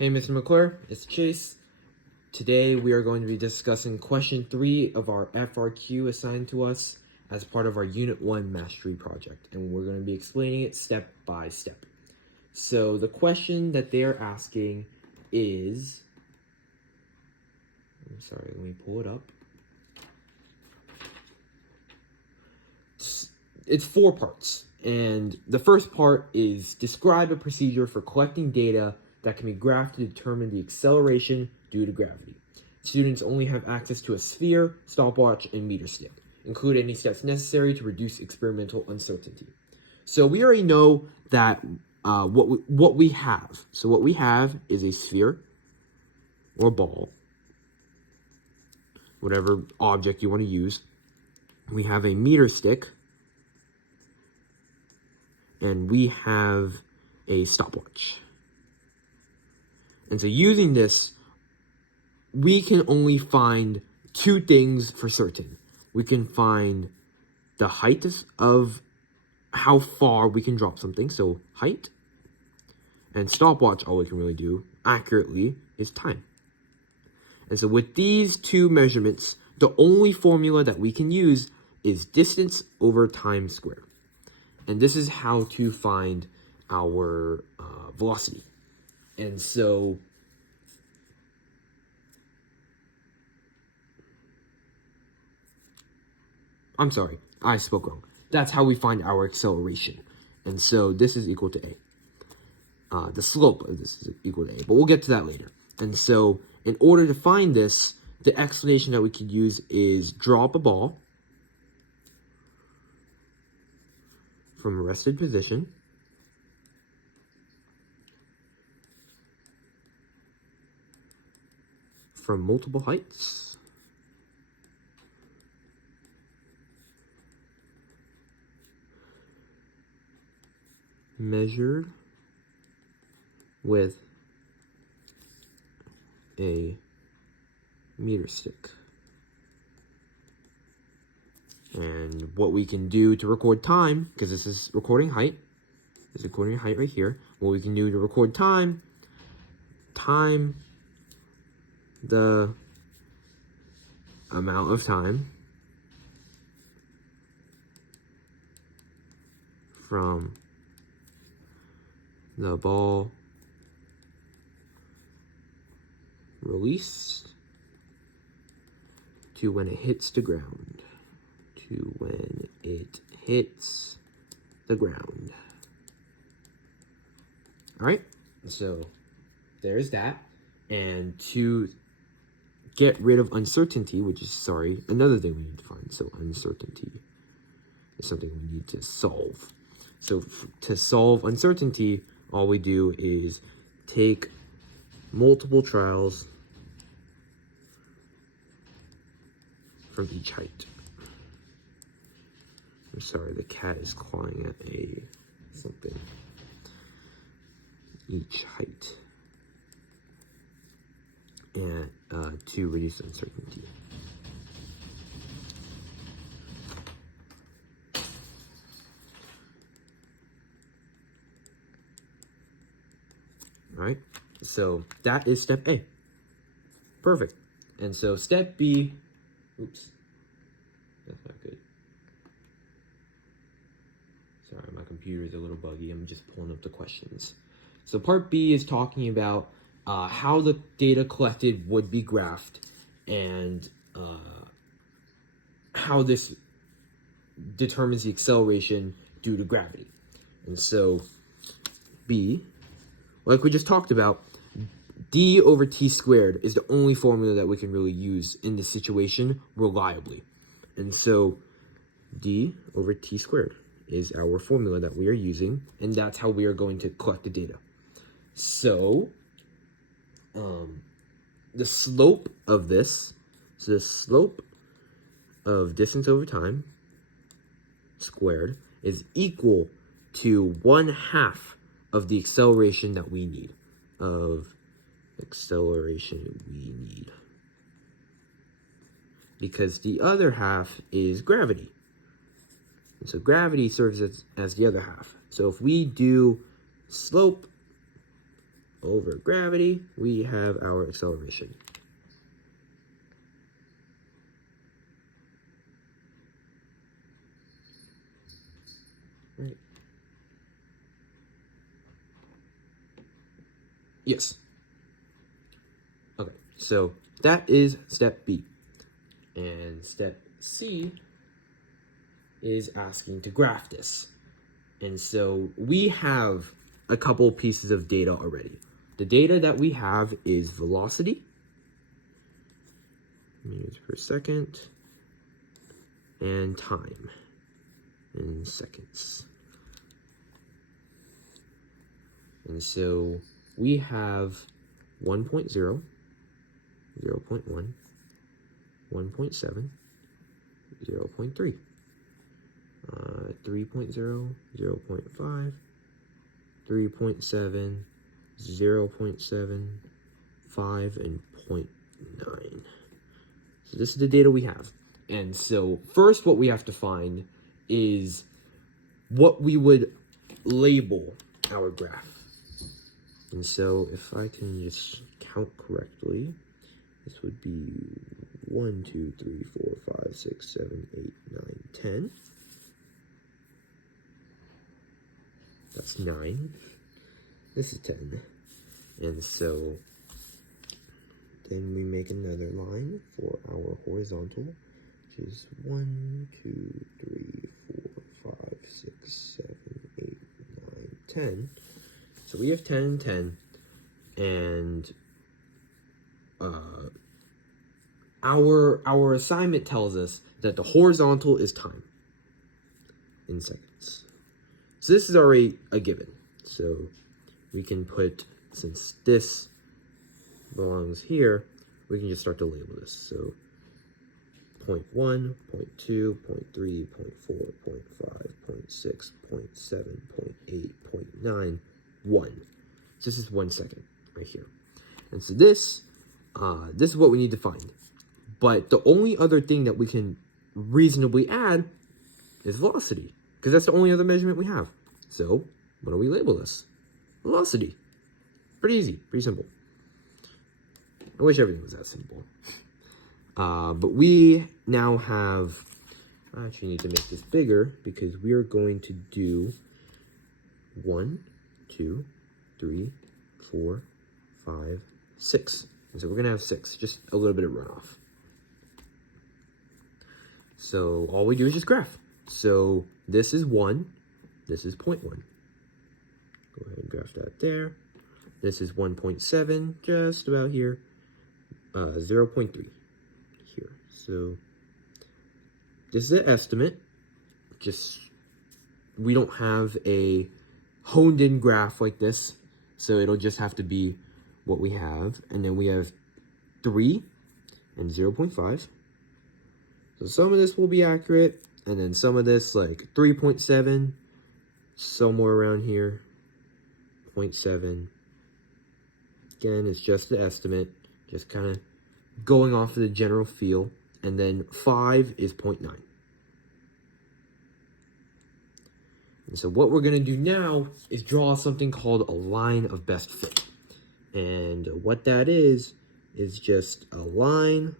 Hey, Mr. McClure, it's Chase. Today we are going to be discussing question 3 of our FRQ assigned to us as part of our Unit 1 Mastery project, and we're going to be explaining it step by step. So the question that they're asking is, I'm sorry, let me pull it up. It's 4 parts, and the first part is describe a procedure for collecting data that can be graphed to determine the acceleration due to gravity. Students only have access to a sphere, stopwatch, and meter stick. Include any steps necessary to reduce experimental uncertainty. So we already know that what we have. So what we have is a sphere or ball, whatever object you want to use. We have a meter stick, and we have a stopwatch. And so using this, we can only find 2 things for certain. We can find the height of how far we can drop something, so height, and stopwatch, all we can really do accurately is time. And so with these 2 measurements, the only formula that we can use is distance over time squared. And this is how to find our velocity. And so I'm sorry, I spoke wrong. That's how we find our acceleration. And so this is equal to a. The slope of this is equal to a, but we'll get to that later. And so in order to find this, the explanation that we could use is drop a ball from a rested position from multiple heights measured with a meter stick. And what we can do to record time, because this is recording height, right here. What we can do to record time the amount of time from the ball released to when it hits the ground. All right, so there's that. And to get rid of uncertainty, which is, another thing we need to find. So uncertainty is something we need to solve. So to solve uncertainty, all we do is take multiple trials from each height. I'm sorry, the cat is clawing at something. Each height. And to reduce uncertainty. All right, so that is step A. Perfect. And so step B, oops, that's not good. Sorry, my computer is a little buggy. I'm just pulling up the questions. So part B is talking about how the data collected would be graphed and how this determines the acceleration due to gravity. And so B, like we just talked about, d over t squared is the only formula that we can really use in this situation reliably. And so d over t squared is our formula that we are using, and that's how we are going to collect the data. So the slope of this, so the slope of distance over time squared is equal to 1/2 of the acceleration that we need, because the other half is gravity. And so gravity serves as the other half. So if we do slope over gravity, we have our acceleration. Right. Yes. Okay, so that is step B. And step C is asking to graph this. And so we have a couple pieces of data already. The data that we have is velocity, meters per second, and time in seconds. And so we have 1.0, 0.1, 1.7, 0.3, 3.0, 0.5, 3.7, 0.7, 5, and 0.9. So this is the data we have. And so first what we have to find is what we would label our graph. And so if I can just count correctly, this would be 1, 2, 3, 4, 5, 6, 7, 8, 9, 10. That's 9. This is 10. And so then we make another line for our horizontal, which is 1, 2, 3, 4, 5, 6, 7, 8, 9, 10. So we have 10 and 10. And our assignment tells us that the horizontal is time in seconds. So this is already a given. So we can put, since this belongs here, we can just start to label this. So 0.1, 0.2, 0.3, 0.4, 0.5, 0.6, 0.7, 0.8, 0.9, 1. So this is 1 second right here. And so this is what we need to find. But the only other thing that we can reasonably add is velocity, because that's the only other measurement we have. So what do we label this? Velocity. Pretty easy, pretty simple. I wish everything was that simple. But we now have, I actually need to make this bigger because we are going to do 1, 2, 3, 4, 5, 6. And so we're going to have 6, just a little bit of runoff. So all we do is just graph. So this is 1, this is 0.1. Go ahead and graph that there. This is 1.7, just about here. 0.3 here. So this is an estimate. Just, we don't have a honed in graph like this. So it'll just have to be what we have. And then we have 3 and 0.5. So some of this will be accurate. And then some of this, like 3.7, somewhere around here. 0.7. Again, it's just the estimate. Just kind of going off of the general feel. And then 5 is 0.9. And so what we're going to do now is draw something called a line of best fit. And what that is just a line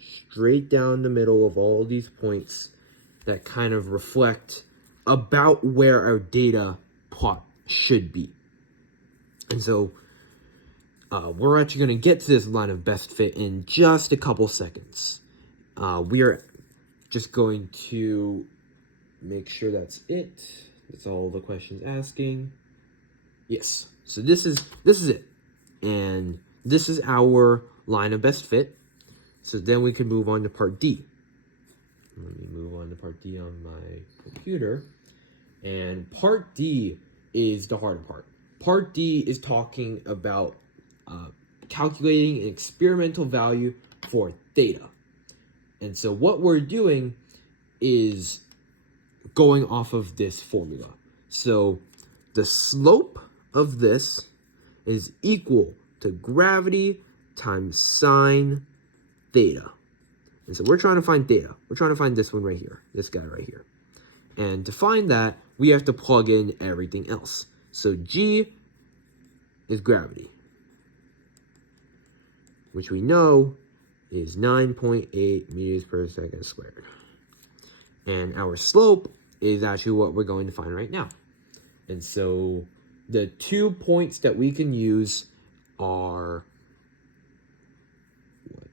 straight down the middle of all these points that kind of reflect about where our data plot should be. And so we're actually going to get to this line of best fit in just a couple seconds. We are just going to make sure that's it. That's all the questions asking. Yes. So this is it. And this is our line of best fit. So then we can move on to part D. Let me move on to part D on my computer. And part D is the harder part. Part D is talking about calculating an experimental value for theta. And so what we're doing is going off of this formula. So the slope of this is equal to gravity times sine theta. And so we're trying to find theta. We're trying to find this one right here, this guy right here. And to find that, we have to plug in everything else. So G is gravity, which we know is 9.8 meters per second squared. And our slope is actually what we're going to find right now. And so the 2 points that we can use are what?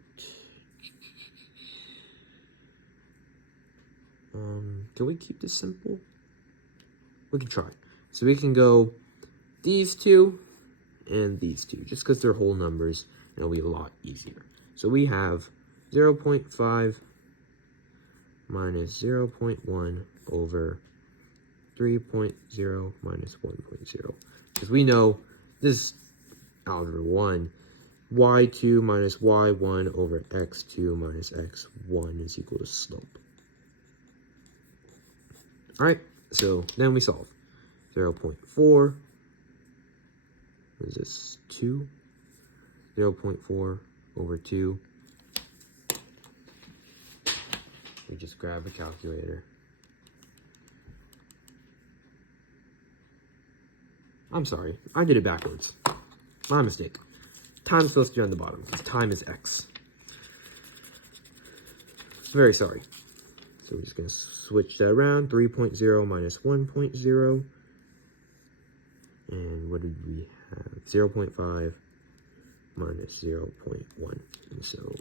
Can we keep this simple? We can try. So we can go these two and these two, just because they're whole numbers, and it'll be a lot easier. So we have 0.5 minus 0.1 over 3.0 minus 1.0. Because we know this is algebra 1. y2 minus y1 over x2 minus x1 is equal to slope. Alright, so then we solve. 0.4, what is this, 2? 0.4 over 2. We just grab a calculator. I'm sorry, I did it backwards. My mistake. Time is supposed to be on the bottom, because time is x. Very sorry. So we're just going to switch that around. 3.0 minus 1.0. And what did we have? 0.5 minus 0.1. And so,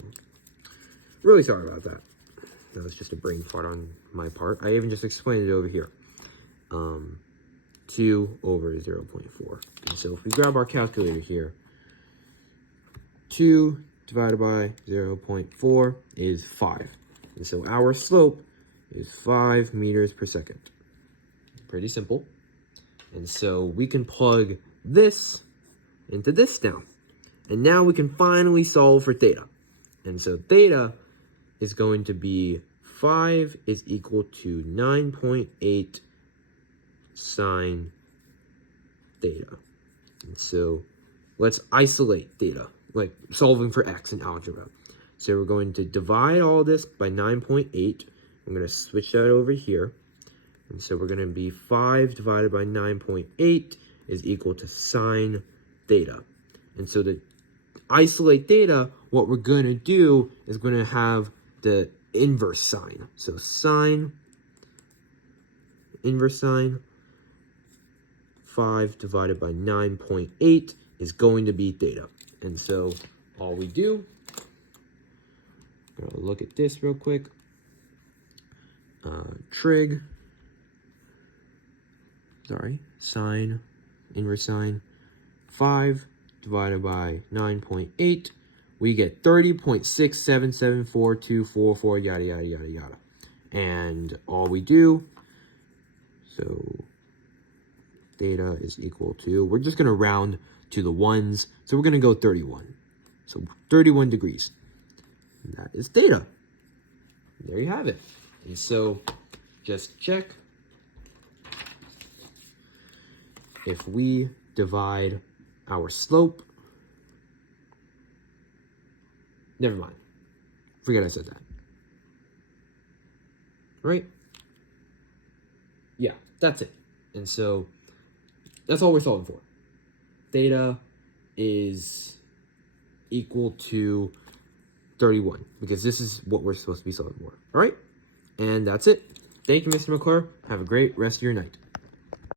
really sorry about that. That was just a brain fart on my part. I even just explained it over here. 2 over 0.4. And so if we grab our calculator here, 2 divided by 0.4 is 5. And so our slope is 5 meters per second. Pretty simple. And so we can plug this into this now. And now we can finally solve for theta. And so theta is going to be 5 is equal to 9.8 sine theta. And so let's isolate theta, like solving for x in algebra. So we're going to divide all this by 9.8. I'm going to switch that over here. And so we're going to be 5 divided by 9.8 is equal to sine theta. And so to isolate theta, what we're going to do is we're going to have the inverse sign. So sine, inverse sine, 5 divided by 9.8 is going to be theta. And so all we do, I'm going to look at this real quick. Trig, sine, inverse sine, 5 divided by 9.8, we get 30.6774244, yada, yada, yada, yada. And all we do, so theta is equal to, we're just going to round to the ones, so we're going to go 31. So 31 degrees. And that is theta. And there you have it. And so just check. If we divide our slope, never mind. Forget I said that. Right? Yeah, that's it. And so that's all we're solving for. Theta is equal to 31 because this is what we're supposed to be solving for. All right? And that's it. Thank you, Mr. McClure. Have a great rest of your night.